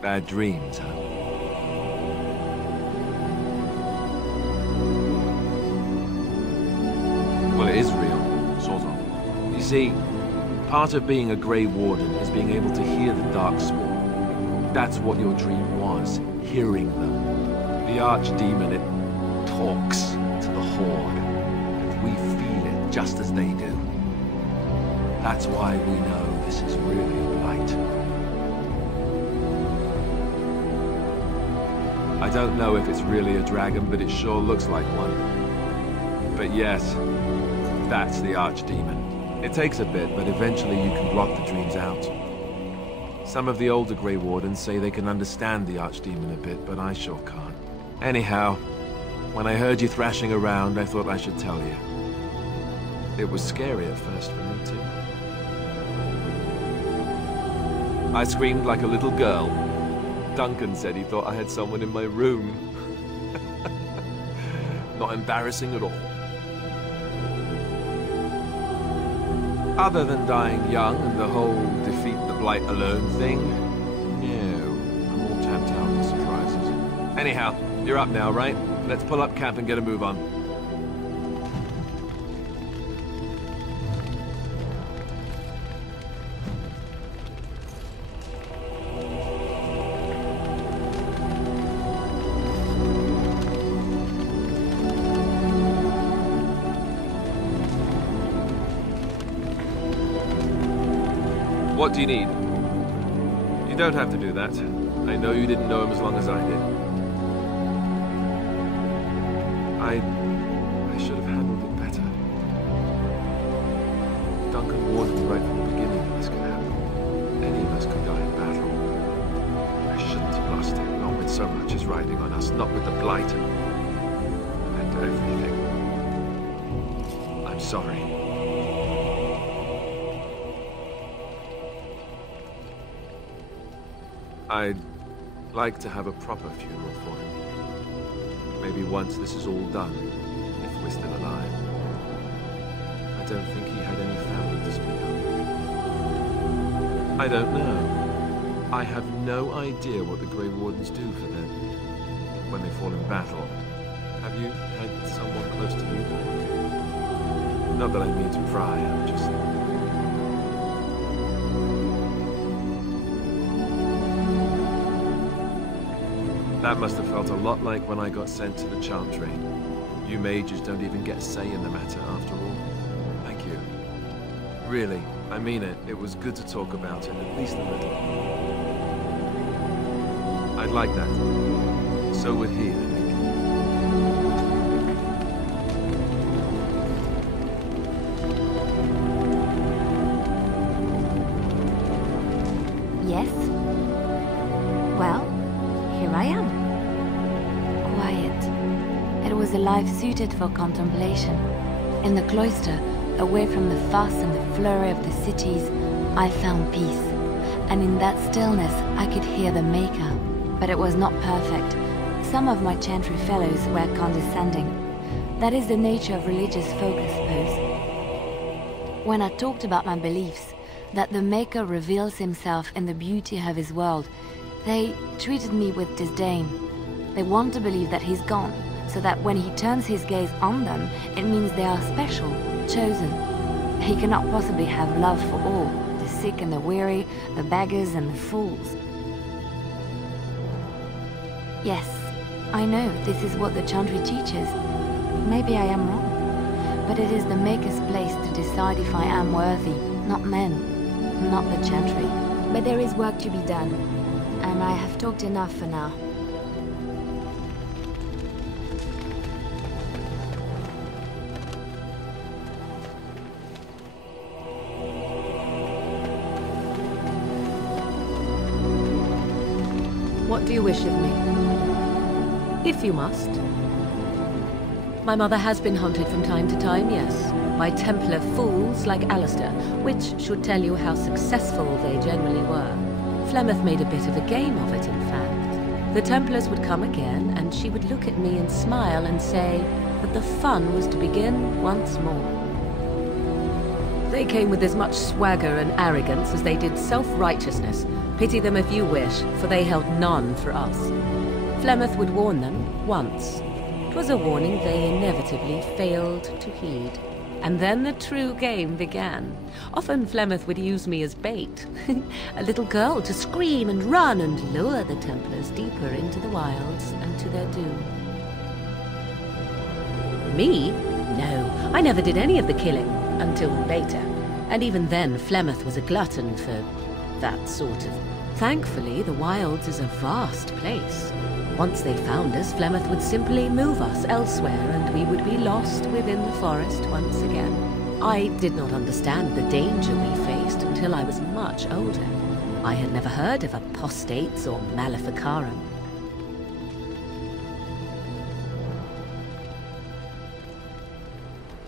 Bad dreams, huh? Well, it is real, sort of. You see, part of being a Grey Warden is being able to hear the Darkspawn. That's what your dream was, hearing them. The Archdemon, it talks to the Horde, and we feel it just as they do. That's why we know this is really a blight. I don't know if it's really a dragon, but it sure looks like one. But yes, that's the Archdemon. It takes a bit, but eventually you can block the dreams out. Some of the older Grey Wardens say they can understand the Archdemon a bit, but I sure can't. Anyhow, when I heard you thrashing around, I thought I should tell you. It was scary at first for me, too. I screamed like a little girl. Duncan said he thought I had someone in my room. Not embarrassing at all. Other than dying young and the whole defeat the Blight alone thing, no, I'm all tapped out for surprises. Anyhow, you're up now, right? Let's pull up camp and get a move on. What do you need? You don't have to do that. I know you didn't know him as long as I did. I should have handled it better. Duncan warned me right from the beginning this could happen. Any of us could die in battle. I shouldn't have lost it, not with so much as riding on us, not with the Blight and everything. I'm sorry. I'd like to have a proper funeral for him. Maybe once this is all done, if we're still alive. I don't think he had any family to speak of. I don't know. I have no idea what the Grey Wardens do for them when they fall in battle. Have you had someone close to you die? Not that I mean to pry, I'm just... That must have felt a lot like when I got sent to the Chantry. You mages don't even get a say in the matter, after all. Thank you. Really, I mean it. It was good to talk about it, at least a little. I'd like that. So would he, I think. Yes? Well, here I am. Quiet. It was a life suited for contemplation. In the cloister, away from the fuss and the flurry of the cities, I found peace. And in that stillness, I could hear the Maker. But it was not perfect. Some of my Chantry fellows were condescending. That is the nature of religious folk, I suppose. When I talked about my beliefs, that the Maker reveals himself in the beauty of his world, they treated me with disdain. They want to believe that he's gone, so that when he turns his gaze on them, it means they are special, chosen. He cannot possibly have love for all, the sick and the weary, the beggars and the fools. Yes, I know this is what the Chantry teaches. Maybe I am wrong. But it is the Maker's place to decide if I am worthy, not men, not the Chantry. But there is work to be done, and I have talked enough for now. What do you wish of me? If you must. My mother has been hunted from time to time, yes, by Templar fools like Alistair, which should tell you how successful they generally were. Flemeth made a bit of a game of it, in fact. The Templars would come again, and she would look at me and smile and say that the fun was to begin once more. They came with as much swagger and arrogance as they did self-righteousness. Pity them if you wish, for they held none for us. Flemeth would warn them once. 'Twas a warning they inevitably failed to heed. And then the true game began. Often Flemeth would use me as bait. A little girl to scream and run and lure the Templars deeper into the wilds and to their doom. Me? No, I never did any of the killing, until later. And even then, Flemeth was a glutton for that sort of... Thankfully, the wilds is a vast place. Once they found us, Flemeth would simply move us elsewhere, and we would be lost within the forest once again. I did not understand the danger we faced until I was much older. I had never heard of apostates or maleficarum.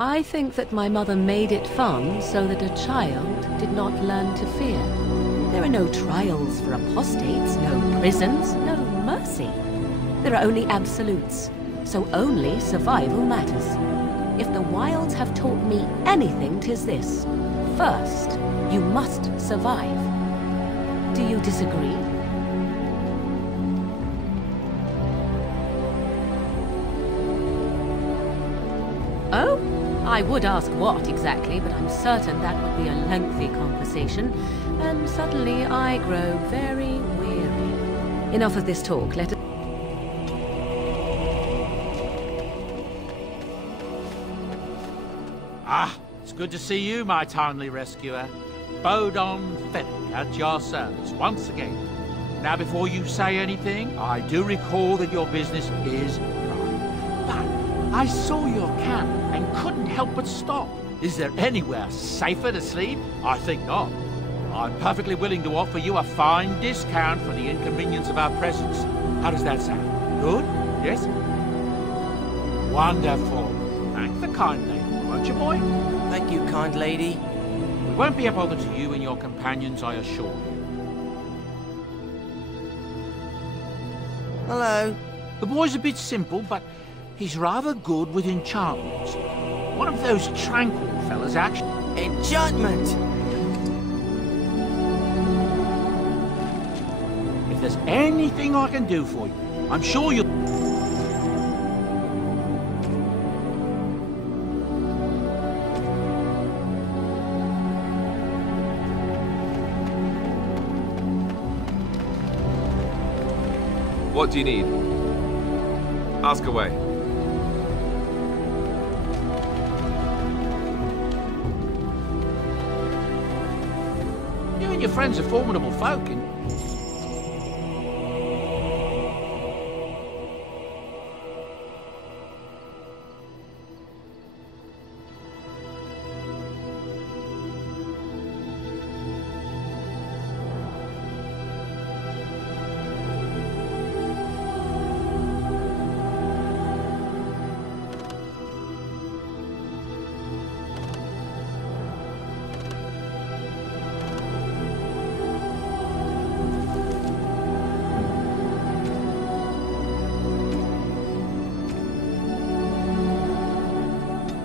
I think that my mother made it fun so that a child did not learn to fear. There are no trials for apostates, no prisons, no mercy. There are only absolutes, so only survival matters. If the wilds have taught me anything, 'tis this. First, you must survive. Do you disagree? Oh? I would ask what exactly, but I'm certain that would be a lengthy conversation, and suddenly I grow very weary. Enough of this talk, let us... Ah, it's good to see you, my timely rescuer. Bodon Fenwick at your service once again. Now, before you say anything, I do recall that your business is right. But I saw your camp and couldn't help but stop. Is there anywhere safer to sleep? I think not. I'm perfectly willing to offer you a fine discount for the inconvenience of our presence. How does that sound? Good? Yes? Wonderful. Thank the kind lady. Won't you, boy? Thank you, kind lady. We won't be a bother to you and your companions, I assure you. Hello. The boy's a bit simple, but he's rather good with enchantments. One of those tranquil fellas, actually. Enchantment! If there's anything I can do for you, I'm sure you'll... What do you need? Ask away. You and your friends are formidable folk, and...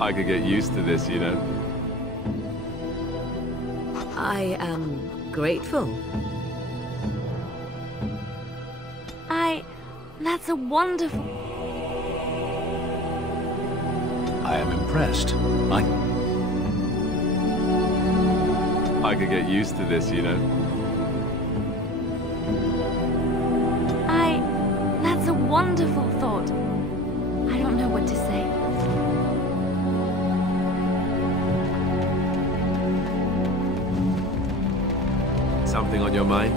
I could get used to this, you know. I am grateful. That's a wonderful... I am impressed. I could get used to this, you know. That's a wonderful thought. I don't know what to say. Something on your mind?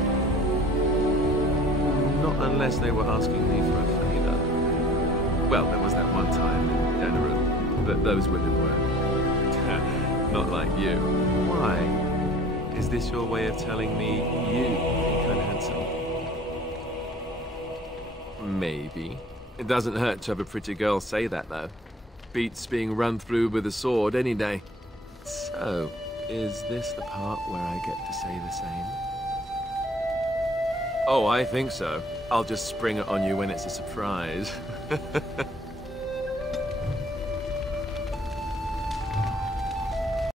Not unless they were asking me for a favor. Well, there was that one time in Denerim, but those women weren't. Not like you. Why? Is this your way of telling me you think I'm handsome? Maybe. It doesn't hurt to have a pretty girl say that, though. Beats being run through with a sword any day. So, is this the part where I get to say the same? Oh, I think so. I'll just spring it on you when it's a surprise.